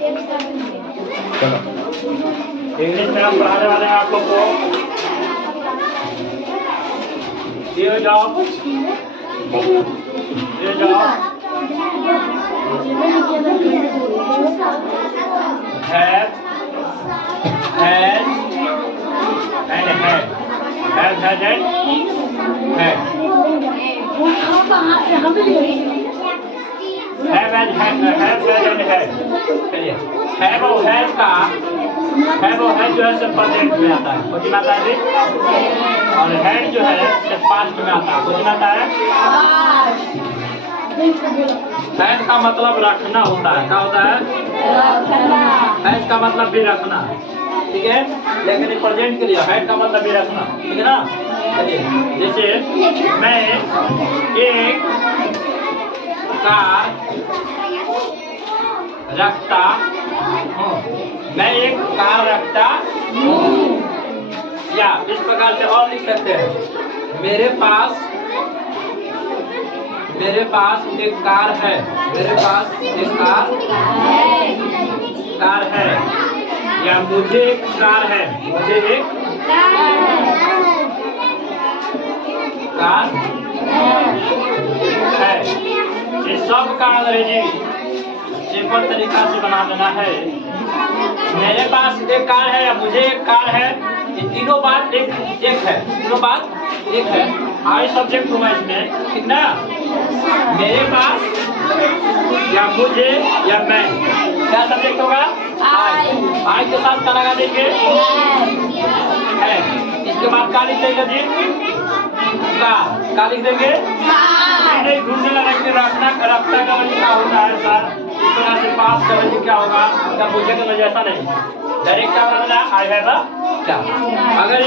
चलो इंग्लिश में हम पढ़ाने वाले हैं आप लोग को। ये job have and had and had चलिए हैव और हैज का हैव और हैज जो है सिर्फ प्रेजेंट में आता है, कुछ आता है जी, और हैड जो है सिर्फ पास्ट में आता है, कुछ आता है। हैड का मतलब रखना होता है, क्या होता है? हैड का मतलब भी रखना, ठीक है, लेकिन प्रेजेंट के लिए हैड का मतलब भी रखना, ठीक है ना। चलिए जैसे मैं एक कार रखता हूँ, मैं एक कार रखता हूँ, या इस प्रकार से और लिख सकते हैं, मेरे पास एक कार है, मेरे पास एक कार है, या मुझे एक कार है, मुझे एक कार है। ये सब का अंग्रेजी सिंपल तरीका से बना देना है। मेरे पास एक कार है या मुझे एक कार है, ये तीनों बात एक है, तीनों बात एक है। आई सब्जेक्ट हुआ इसमें, ठीक ना। मेरे पास या मुझे या मैं, क्या सब्जेक्ट होगा? आई के साथ क्या लगा देंगे? है। इसके बाद क्या लिख देंगे जी? का लिख देंगे? नहीं ढूंढने लगा कि रखता का क्या होता है सर, इस तरह से पास करेंगे क्या होगा, क्या मुझे तो ऐसा नहीं, डायरेक्ट क्या बनाना? आई हैव अ क्या। अगर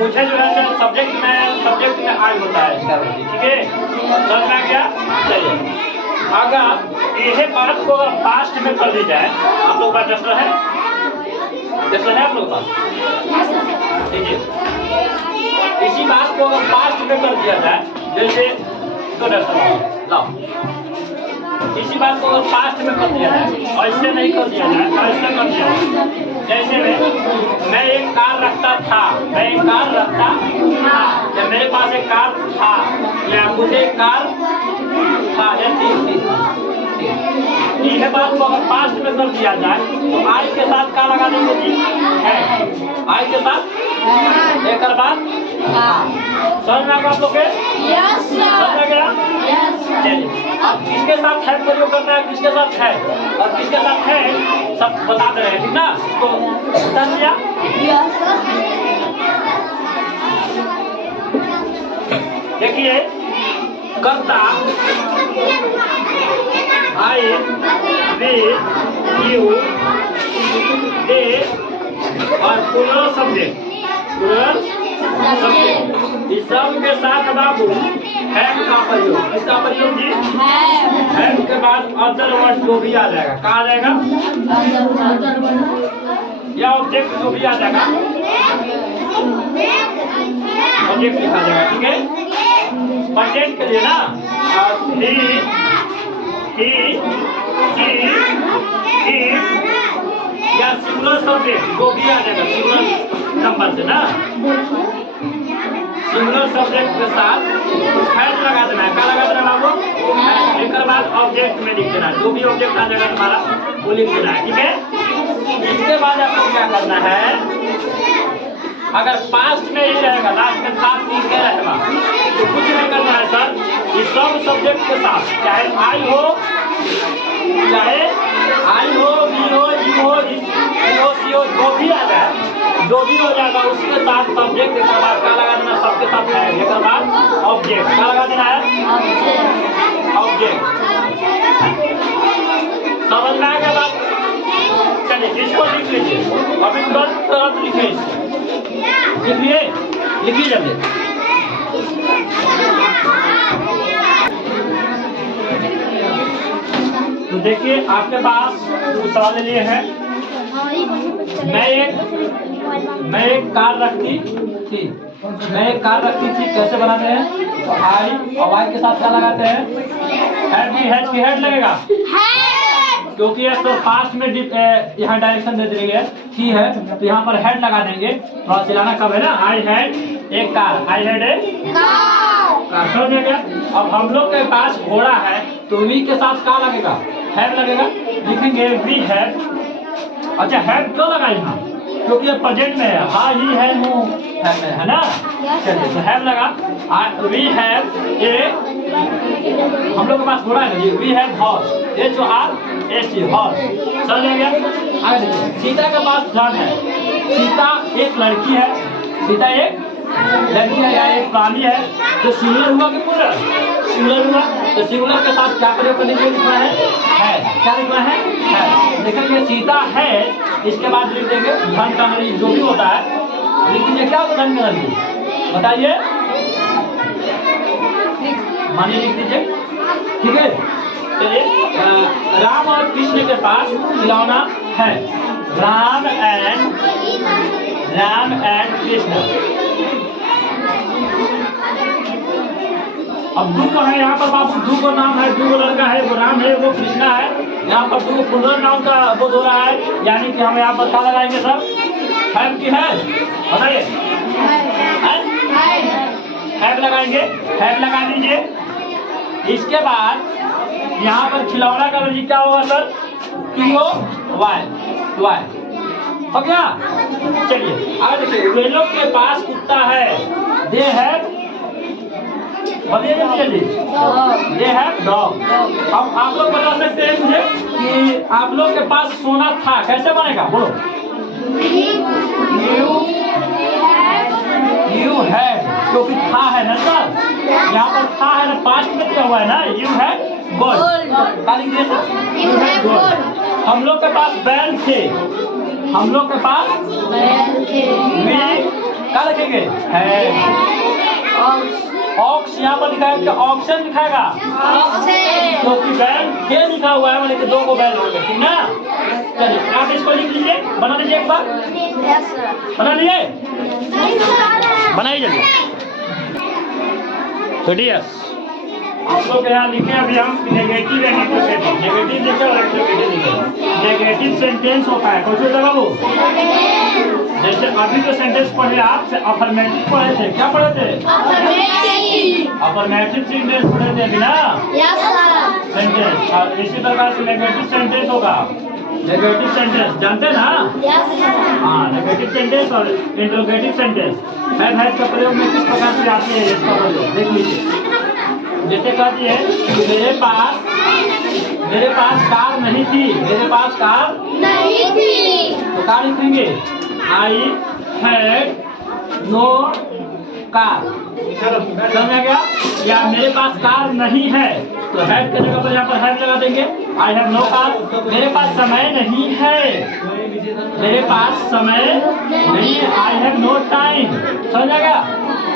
मुझे जो है सब्जेक्ट में आई होता है इसका, ठीक है, समझ में आ गया। चलिए अगर यही बात को अगर पास्ट में कर दी जाए, आप लोग का प्रश्न है आप लोग का, ठीक है, इसी बात को अगर पास्ट में कर दिया जाए, जैसे तो लाओ, इसी बात को अगर पास्ट में कर दिया जाए, ऐसे नहीं कर दिया जाए, ऐसे कर दिया जाए, जैसे मैं एक कार रखता था, मैं एक कार रखता था, या मेरे पास एक कार था, या मुझे एक कार था, या यह बात को अगर पास्ट में कर दिया जाए तो आई के साथ क्या लगा देंगे जी? है। आई के साथ एक बात समझ में आप लोग के? समझ में गया? चलिए अब किसके साथ है प्रयोग करना है, किसके साथ है और किसके साथ है सब बता दे रहे हैं, ठीक ना। तो बता दिया। देखिए करता आई विल यू दे और प्लूरल सब्जेक्ट इस सब के साथ बाबू हैव का प्रयोग, इसका प्रयोग जी हैव के बाद अदर वर्ड जो भी आ जाएगा, कहा आ जाएगा, या ऑब्जेक्ट जो भी आ जाएगा, ऑब्जेक्ट लिखा जाएगा, ठीक है। प्रेजेंट के लिए ना he या सिंगुलर सब्जेक्ट जो भी आ जाएगा सिंगुलर नंबर से ना, सिंगुलर सब्जेक्ट के साथ हैज लगा देना है, क्या लगा देना बाबू? एक बाद ऑब्जेक्ट में लिख देना, जो भी ऑब्जेक्ट आ जाएगा तुम्हारा वो लिख देना है, ठीक है। इसके बाद आपको क्या करना है, अगर पास्ट में ही रहेगा, लास्ट में साथ लिख के रहेगा तो कुछ नहीं करना है सर, इस सब सब्जेक्ट के साथ चाहे आई हो, बी हो, यू हो, सी हो, जो भी आ जाए, जो भी हो जाएगा उसके साथ सब्जेक्ट के बाद क्या लगा देना, सबके साथ है, एक बाद ऑब्जेक्ट क्या लगा देना है, ऑब्जेक्ट। समझ में आ गया बात? चलिए इसको लिख लीजिए, अभी तुरंत लिखिए, लिखिए जल्दी। तो देखिए आपके पास सवाल लिए हैं, मैं एक कार रखती थी, कैसे बनाते हैं? तो आई और वाई के साथ क्या लगाते हैं? हैड की हैड लगेगा, क्योंकि ये तो पास में यहाँ डायरेक्शन दे देंगे ठीक है, तो यहाँ पर हेड लगा देंगे। थोड़ा चिल्लाना कब है ना, I had a car, I had a car, समझ में गया। अब हम लोग के पास घोड़ा है तो वी के साथ क्या लगेगा, हैव लगेगा, लिखेंगे वी हैव। अच्छा हैव क्यों लगा यहाँ, क्योंकि ये प्रेजेंट में है, हाँ ही है नो है ना। चलिए तो हैव लगा, वी हैव ए, हम लोग के पास घोड़ा है ना, we have horse, HORS horse, समझ गया। आगे देखिए, सीता के पास धन है, सीता एक लड़की है, सीता एक लड़की है या एक प्राणी है, तो सिंगुलर हुआ कि प्लूरल, सिंगुलर हुआ, तो सिंगुलर के साथ क्या प्रयोग करने के लिए लिखना है, क्या लिखना है, देखेंगे सीता है, इसके बाद लिख देंगे धन का मतलब जो भी होता है लिख दीजिए, क्या होता है धन का मतलब बताइए, मानिए लिख दीजिए, ठीक है। चलिए राम और कृष्ण के पास खिलौना है, राम एंड कृष्ण। अब दो है यहाँ पर बाबू, दो को नाम है, दो लड़का है, वो राम है वो कृष्णा है, यहाँ पर दो प्लूरल नाउन का बोध हो रहा है, यानी कि हम यहाँ पर क्या लगाएंगे सर, हैव की है, बताइए हैव लगाएंगे, हैव लगा दीजिए। इसके बाद यहाँ पर खिलौना का मतलब क्या होगा सर, TOY हो गया। चलिए आगे देखिए, वे लोग के पास कुत्ता है, दे हैव, बताइए जल्दी, दे हैव डॉग। अब आप लोग बता सकते हैं मुझे कि आप लोग के पास सोना था, कैसे बनेगा बोलो, यू हैड, क्योंकि था है ना सर, यहाँ पर था है ना, पास्ट में क्या हुआ है ना, you had gold, you had gold. हम लोग के पास बैल थे, हम लोग के पास क्या लिखेंगे है, ऑक्स यहाँ पर लिखा है, ऑक्शन लिखाएगा, क्योंकि बैल के लिखा हुआ है, मतलब दो को बैल हो गए, ठीक ना। चलिए आप इसको लिख लीजिए, बना लीजिए एक बार, बना लीजिए, बनाइए जल्दी। तो डियर्स आप लोग यहाँ लिखे, अभी हम नेगेटिव एंड इंट्रोगेटिव, नेगेटिव लिखे और इंट्रोगेटिव लिखे। नेगेटिव सेंटेंस होता है, कुछ होता है बाबू, जैसे अभी जो सेंटेंस पढ़े आप अफर्मेटिव पढ़े थे, क्या पढ़े थे, अफर्मेटिव सेंटेंस पढ़े थे अभी ना, सेंटेंस, और इसी प्रकार से नेगेटिव सेंटेंस होगा, नेगेटिव सेंटेंस जानते ना, हाँ नेगेटिव सेंटेंस और इंट्रोगेटिव सेंटेंस। हैव का प्रयोग में किस प्रकार से आती है इसका प्रयोग देख लीजिए। जैसे कहती है कि मेरे पास कार नहीं थी, मेरे पास कार नहीं थी, तो कार लिखेंगे आई हैड नो कार, समझ गया। या मेरे पास कार नहीं है, तो हैड के जगह पर यहाँ पर हैड लगा देंगे, आई हैव नो कार। मेरे पास समय नहीं है, मेरे पास समय नहीं है, आई हैव नो टाइम, समझ गया।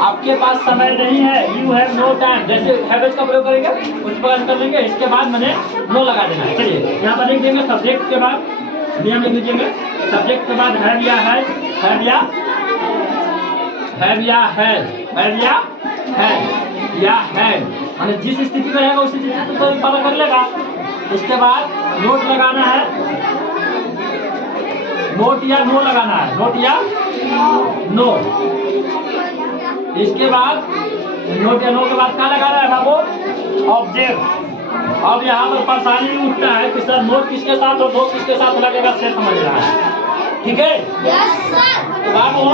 आपके पास समय नहीं है, यू हैव नो टाइम, जैसे हैव का प्रयोग करेंगे उस प्रकार कर लेंगे, इसके बाद मैंने नो लगा देना है। चलिए यहाँ पर लिख देंगे सब्जेक्ट के बाद, नियम लिख लीजिएगा, सब्जेक्ट के बाद हैव या है, हैव या है, माने जिस स्थिति में रहेगा उसी स्थिति को पता कर लेगा। इसके बाद नोट लगाना है, नोट या नो लगाना है, नोट या नो। इसके बाद नोट या नो के बाद क्या लगाना है बाबू, ऑब्जेक्ट। अब यहाँ पर परेशानी उठता है कि सर नोट किसके साथ और नो किसके साथ लगेगा, से समझ रहा है, ठीक है। तो बाबू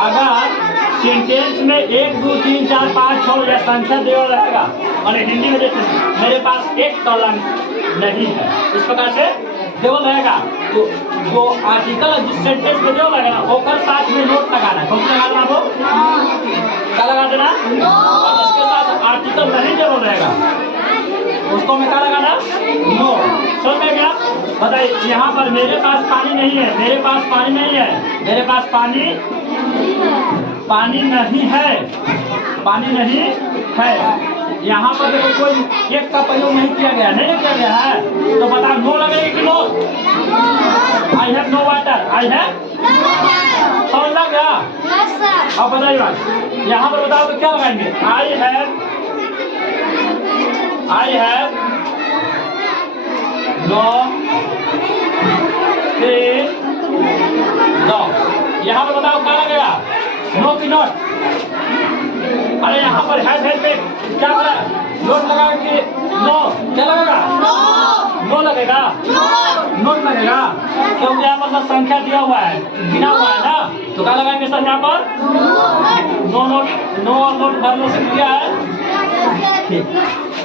अगर सेंटेंस में 1 2 3 4 5 6 या संख्या देवा रहेगा, और हिंदी में जैसे मेरे पास एक कलम नहीं है, इस प्रकार से देवल रहेगा, तो जो आर्टिकल जिस सेंटेंस में देवल रहेगा ना ओकर साथ में नोट लगाना है, कौन सा लगाना वो, क्या लगा देना, और जिसके साथ आर्टिकल नहीं देवल रहेगा उसको में क्या लगाना, नो। समझ में गया। बताइए यहाँ पर मेरे पास पानी नहीं है, मेरे पास पानी नहीं है, मेरे पास पानी नहीं है, पानी नहीं है। यहाँ पर देखो कोई एक का प्रयोग नहीं किया गया, नहीं किया गया है, तो बताओ नो लगेगा कि no, I have no water, I have, समझ लग गया। अब बताइए बात, यहाँ पर बताओ तो क्या लगाएंगे, आई हैव 9 3 9। यहाँ पर बताओ क्या लगेगा? नो की नोट? अरे यहाँ पर हेड पे क्या बोला? नोट लगा कि नो? क्या लगेगा? नो लगेगा? नोट लगेगा, क्योंकि यहाँ पर संख्या दिया हुआ है, गिना हुआ है ना, तो क्या लगाएंगे सर यहाँ पर? No note. नो और नोट भरने से दिया है। ठीक,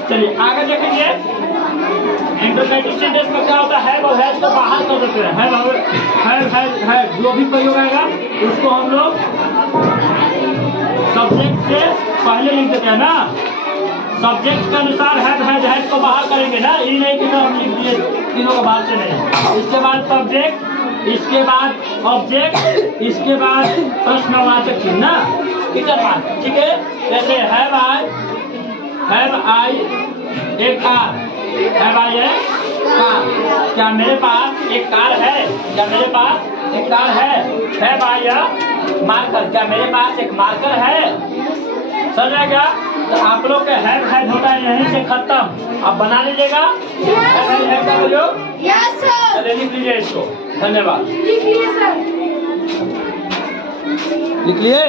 चलिए आगे देखेंगे। इंटरनेटिव सेंटेंस में क्या होता है? वो है तो बाहर कर देते हैं। है जो भी प्रयोग आएगा उसको हम लोग सब्जेक्ट से पहले लिख देते हैं ना। सब्जेक्ट के अनुसार है को बाहर करेंगे ना, ये नहीं कि हम लिख दिए तीनों को बाहर से नहीं। इसके बाद सब्जेक्ट, इसके बाद ऑब्जेक्ट, इसके बाद प्रश्नवाचक चिन्ह ना, टीचर मार्क। ठीक है, जैसे have I A car. Have I A car, क्या मेरे पास एक कार है? क्या मेरे पास एक कार है? हैव आई ए मार्कर, क्या मेरे पास एक मार्कर है? समझ आएगा? तो आप लोग के हैव होता है यहीं से खत्म। आप बना लीजिएगा। चलिए लिख लीजिए इसको। धन्यवाद। लिख लिए?